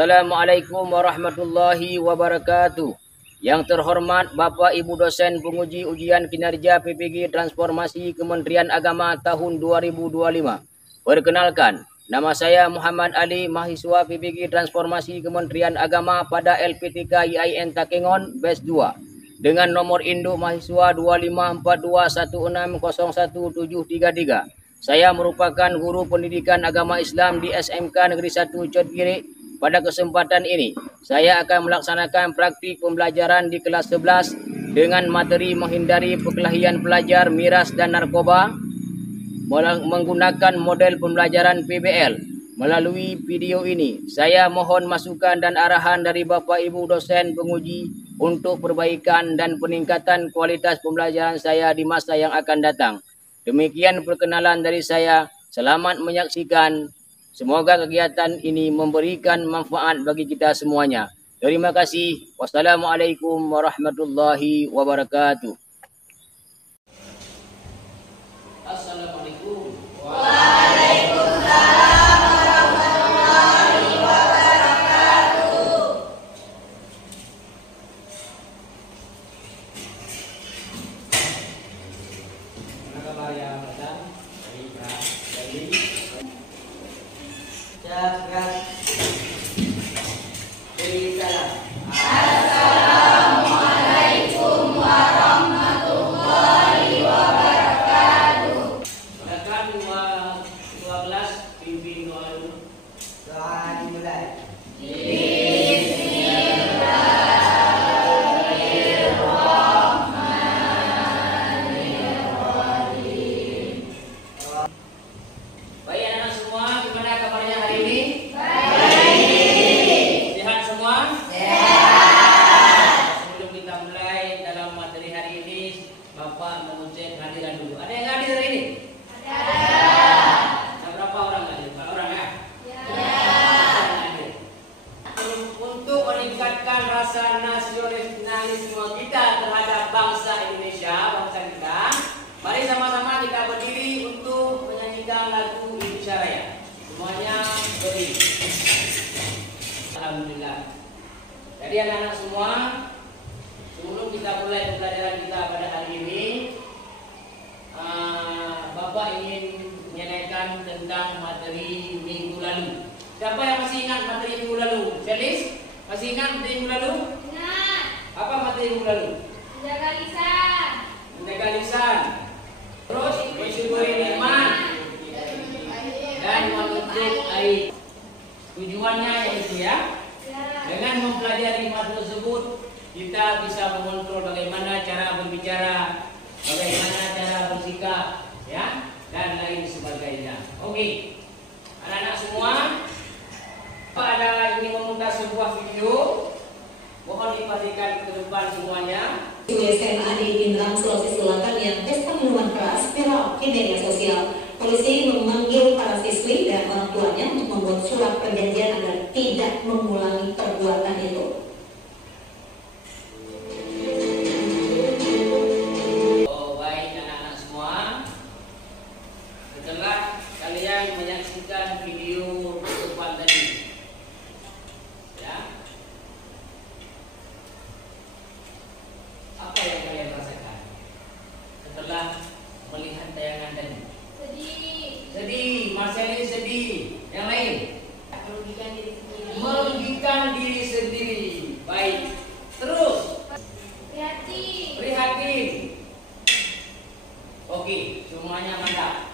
Assalamualaikum warahmatullahi wabarakatuh. Yang terhormat Bapak Ibu dosen penguji ujian kinerja PPG Transformasi Kementerian Agama tahun 2025. Perkenalkan, nama saya Muhammad Ali, mahasiswa PPG Transformasi Kementerian Agama pada LPTK IAIN Takengon Batch 2 dengan nomor induk mahasiswa 2542160173. Saya merupakan guru pendidikan agama Islam di SMK Negeri 1 Cotgirik. Pada kesempatan ini, saya akan melaksanakan praktik pembelajaran di kelas 11 dengan materi menghindari perkelahian pelajar, miras dan narkoba menggunakan model pembelajaran PBL. Melalui video ini, saya mohon masukan dan arahan dari Bapak Ibu dosen penguji untuk perbaikan dan peningkatan kualitas pembelajaran saya di masa yang akan datang. Demikian perkenalan dari saya. Selamat menyaksikan. Semoga kegiatan ini memberikan manfaat bagi kita semuanya. Terima kasih. Wassalamualaikum warahmatullahi wabarakatuh. Assalamualaikum. Waalaikumsalam warahmatullahi wabarakatuh. Mana kabar ya, Madam? Dari Assalamualaikum warahmatullahi wabarakatuh. Silakan 12 pimpin doa dulu. Doa dimulai. Baik anak semua, gimana kabarnya hari ini? Baik. Sehat semua? Sehat. Sebelum kita mulai dalam materi hari ini, Bapak mengucapkan kehadiran dulu. Ada yang hadir hari ini? Ada. Ada berapa orang hadir? 4 orang ya? Ya. Hadir. Untuk meningkatkan rasa nasionalisme kita terhadap bangsa Indonesia, bangsa kita, mari sama-sama kita berdiri untuk menyanyikan lagu Indonesia Raya. Semuanya berdiri. Alhamdulillah. Jadi anak-anak semua, sebelum kita mulai pembelajaran kita pada hari ini, Bapak ingin menyampaikan tentang materi minggu lalu. Siapa yang masih ingat materi minggu lalu? Felis, masih ingat materi minggu lalu? Ingat, Apa materi minggu lalu? menjaga lisan. Menjaga lisan. Terus mensyukuri nikmat dan menuntut aib. Tujuannya yaitu ya, dengan mempelajari materi tersebut, kita bisa mengontrol bagaimana cara berbicara, bagaimana cara bersikap, ya, dan lain sebagainya. Oke, anak-anak semua, ada ingin memutar sebuah video, mohon dipastikan ke depan semuanya. SMA di Pindrang, Sulawesi Selatan yang pesta minuman keras viral di media sosial. Polisi memanggil para siswi dan orang tuanya untuk membuat surat perjanjian agar tidak mengulangi perbuatan itu. Oh, baik anak-anak semua. Setelah kalian menyaksikan video depan tadi, ya, apa yang kalian rasakan setelah melihat tayangan tadi? Sedih. Sedih, Marcelin sedih. Yang lain? Merugikan diri sendiri. Merugikan diri sendiri. Baik. Terus Prihatin. prihatin. Oke, semuanya mantap.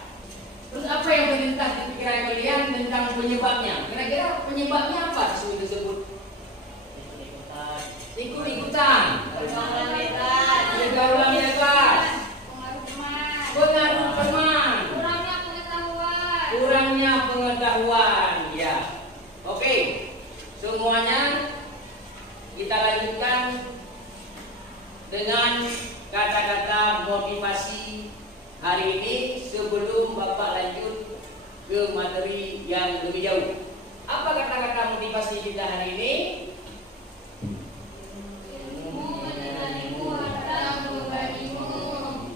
Terus apa yang terlintas di pikiran kalian tentang penyebabnya? Kira-kira penyebabnya apa sesuatu tersebut? Ikut-ikutan. Pergaulan bebas. Pergaulan bebas. Pengaruh teman. Pengaruh teman. Kurangnya pengetahuan. Kurangnya pengetahuan. Ya. Oke. Semuanya kita lanjutkan dengan kata-kata motivasi hari ini sebelum Bapak lanjut ke materi yang lebih jauh. Apa kata-kata motivasi kita hari ini? Ilmu menyinarimu, harta membebanimu.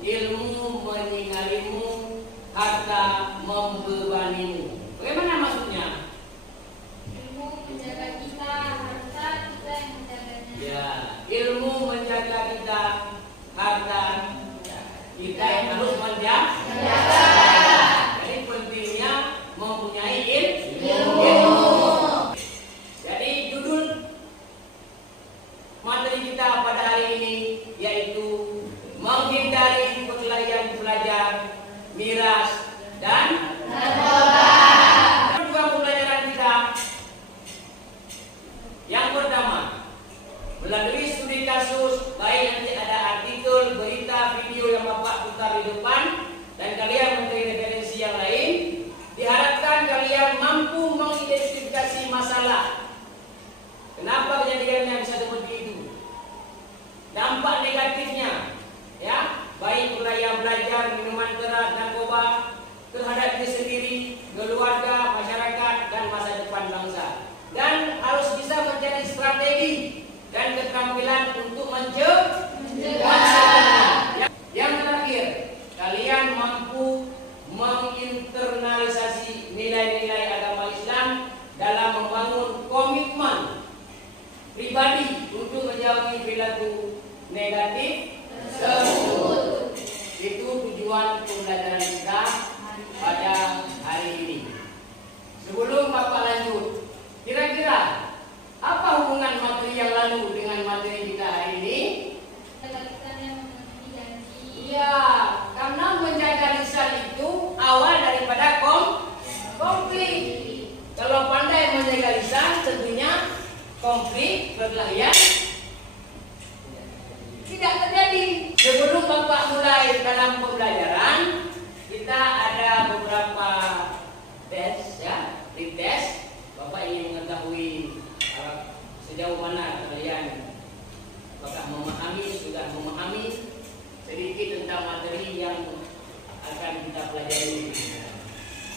Ilmu menyinarimu, harta membebanimu. Bagaimana maksudnya? Ilmu menjaga kita. Kalau pandai menjaga lisan, tentunya konflik perkelahian tidak terjadi. Sebelum Bapak mulai dalam pembelajaran, kita ada beberapa tes, ya, tes. Bapak ingin mengetahui sejauh mana kalian apakah sudah memahami sedikit tentang materi yang akan kita pelajari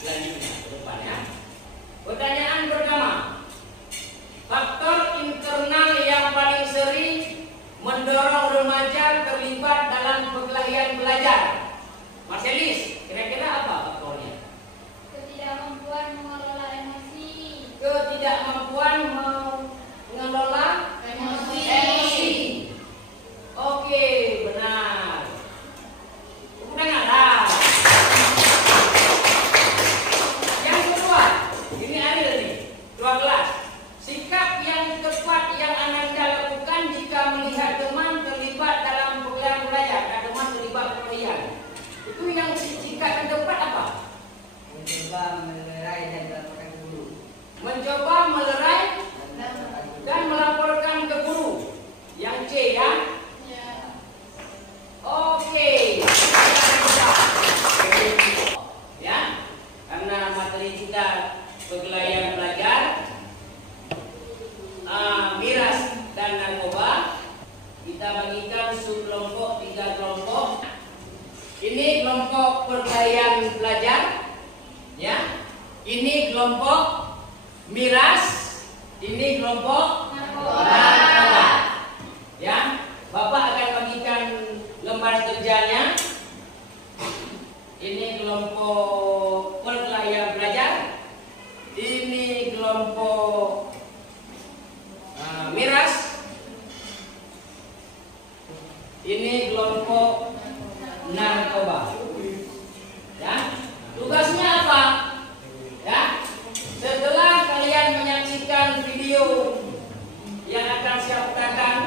selanjutnya ke depan, ya. Pertanyaan pertama, faktor internal yang paling sering mendorong remaja terlibat dalam perkelahian pelajar. Marcelis, kira-kira apa faktornya? Ketidakmampuan mengelola emosi. Ketidakmampuan mengelola emosi. Oke, benar. Tepuk tangan. Yang kedua, ini Ariel nih, dua kelas. Sikap yang tepat yang Ananda lakukan jika melihat teman terlibat dalam perkelahian pelajar, teman terlibat perkelahian. Itu yang sikap yang tepat apa? Mencoba melerai dan melaporkan ke guru. Mencoba melerai dan melaporkan ke guru. Yang C, ya. Oke. Ya, karena materi kita perkelahian pelajar, miras dan narkoba, kita bagikan subkelompok 3 kelompok. Ini kelompok perkelahian pelajar, ya. Ini kelompok miras, ini kelompok narkoba. Ya, Bapak akan bagikan lembar kerjanya. Ini kelompok perkelahian pelajar, ini kelompok miras, ini kelompok narkoba. Ya, tugasnya apa? Ya, setelah kalian menyaksikan video yang akan saya putarkan,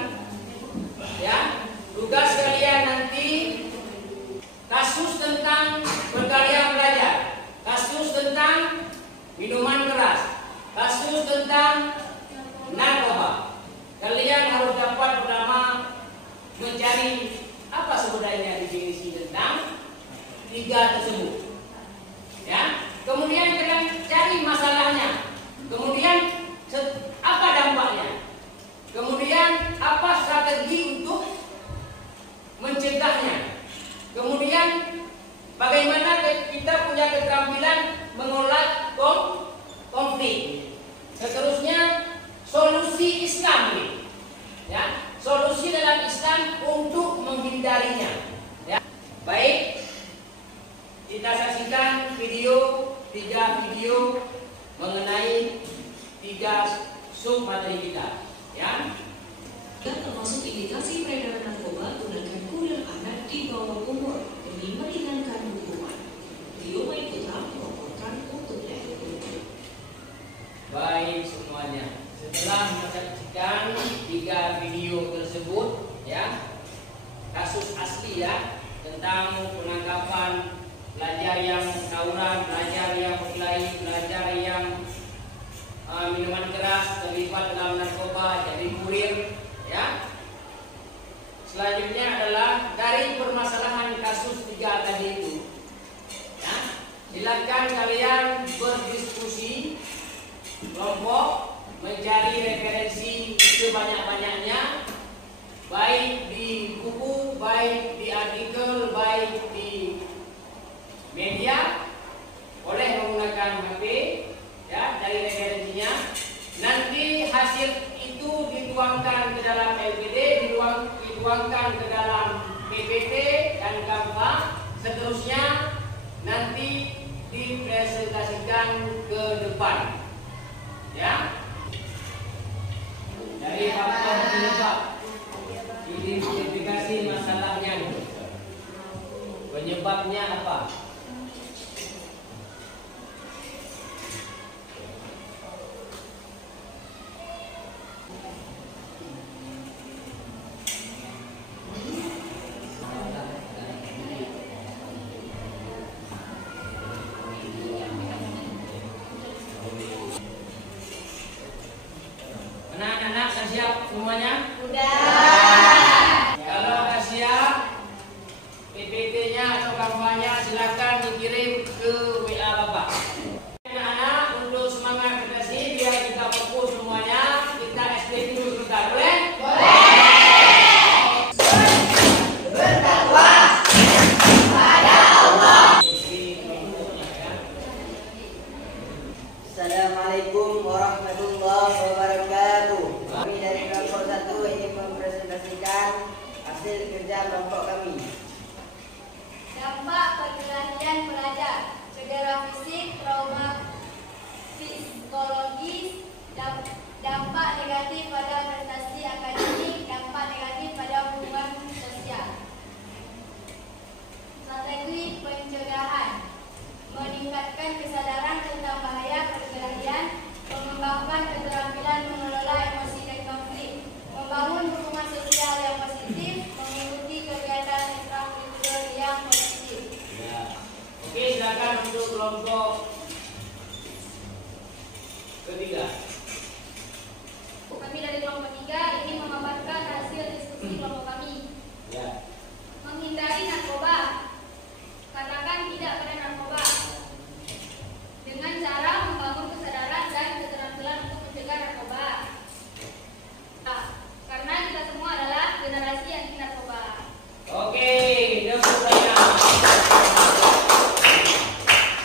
ya, tugas kalian nanti kasus tentang perkelahian pelajar, kasus tentang minuman keras, kasus tentang narkoba. Kalian harus dapat pertama mencari apa sebenarnya definisi tentang 3 tersebut. Ya, kemudian kalian cari masalahnya, kemudian apa dampaknya, kemudian apa strategi untuk mencegahnya, kemudian bagaimana kita punya keterampilan mengolah konflik. Seterusnya solusi Islam, ya, solusi dalam Islam untuk menghindarinya. Ya, baik, kita saksikan 3 video mengenai 3 sub materi kita, ya. Termasuk indikasi peredaran narkoba, gunakan kurir anak di bawah umur demi meringankan hukuman. Rio Putra melaporkan untuk daerah. Baik semuanya, setelah menyaksikan 3 video tersebut, ya, kasus asli, ya, tentang penangkapan pelajar yang tawuran, pelajar yang berkelahi, pelajar yang minuman keras, terlibat dalam narkoba, jadi kurir, ya. Selanjutnya adalah dari permasalahan kasus 3 tadi itu, ya, silakan kalian berdiskusi kelompok, mencari referensi sebanyak-banyaknya, baik di buku, baik di artikel, baik di media, boleh menggunakan HP, ya, dari referensinya. Nanti hasil itu dituangkan ke dalam LPD, dituangkan ke dalam PPT dan Canva. Seterusnya nanti dipresentasikan ke depan, ya. Dari faktor penyebab, identifikasi masalahnya, penyebabnya apa? semuanya? Udah. Kalau sudah siap, PPT-nya atau kampanye silakan dikirim ke WA Bapak. Anak-anak untuk semangat presentasi biar kita fokus semuanya, kita explain dulu sebentar, boleh? Assalamualaikum warahmatullahi wabarakatuh. Kami dari kelompok 1 ingin mempresentasikan hasil kerja kelompok kami. Dampak perkelahian pelajar, cedera fisik, trauma psikologis, dampak negatif pada prestasi akademik, dampak negatif pada hubungan sosial. Strategi pencegahan, meningkatkan kesadaran tentang bahaya perkelahian, mengembangkan keterampilan mengelola emosi dan konflik, membangun hubungan sosial yang positif, mengikuti kegiatan ekstrakurikuler yang positif. Ya. Oke, silakan untuk kelompok ketiga. Kami dari kelompok 3 ingin memaparkan hasil diskusi kelompok kami. Ya. Menghindari narkoba. Katakan tidak pada narkoba. Dengan cara membangun kesadaran dan keterampilan untuk mencegah narkoba. Nah, karena kita semua adalah generasi anti narkoba. Oke, tepuk tangan.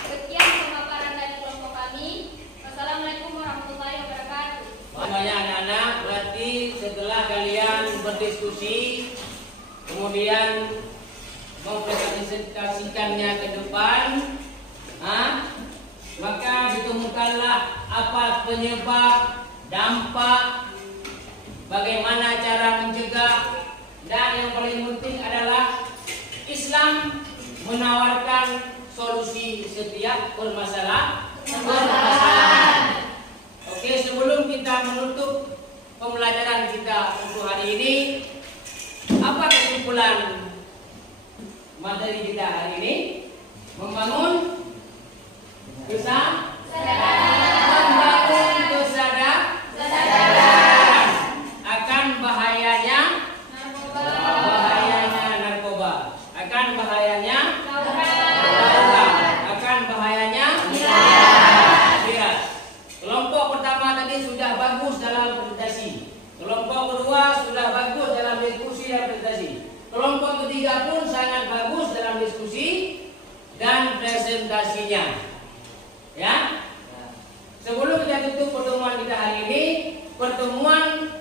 Sekian pemaparan dari kelompok kami. Wassalamualaikum warahmatullahi wabarakatuh. Banyak anak-anak, berarti setelah kalian berdiskusi, kemudian mempresentasikannya ke depan, maka ditemukanlah apa penyebab, dampak, bagaimana cara mencegah, dan yang paling penting adalah Islam menawarkan solusi setiap permasalahan. Oke, sebelum kita menutup pembelajaran kita untuk hari ini, apa kesimpulan materi kita hari ini? Membangun membangun kesadaran akan bahayanya narkoba, akan bahayanya akan bahayanya miras. Kelompok pertama tadi sudah bagus dalam presentasi. Kelompok kedua sudah bagus dalam diskusi dan presentasi. Kelompok ketiga pun sangat bagus dalam diskusi dan presentasinya. Ya. Sebelum kita tutup pertemuan kita hari ini, pertemuan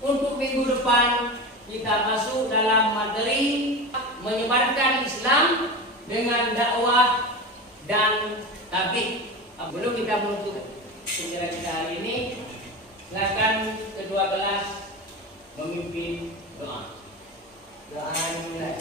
untuk minggu depan kita masuk dalam materi menyebarkan Islam dengan dakwah dan tabligh. Sebelum kita menutup pembelajaran kita hari ini, silakan kedua kelas memimpin doa. Doa dimulai.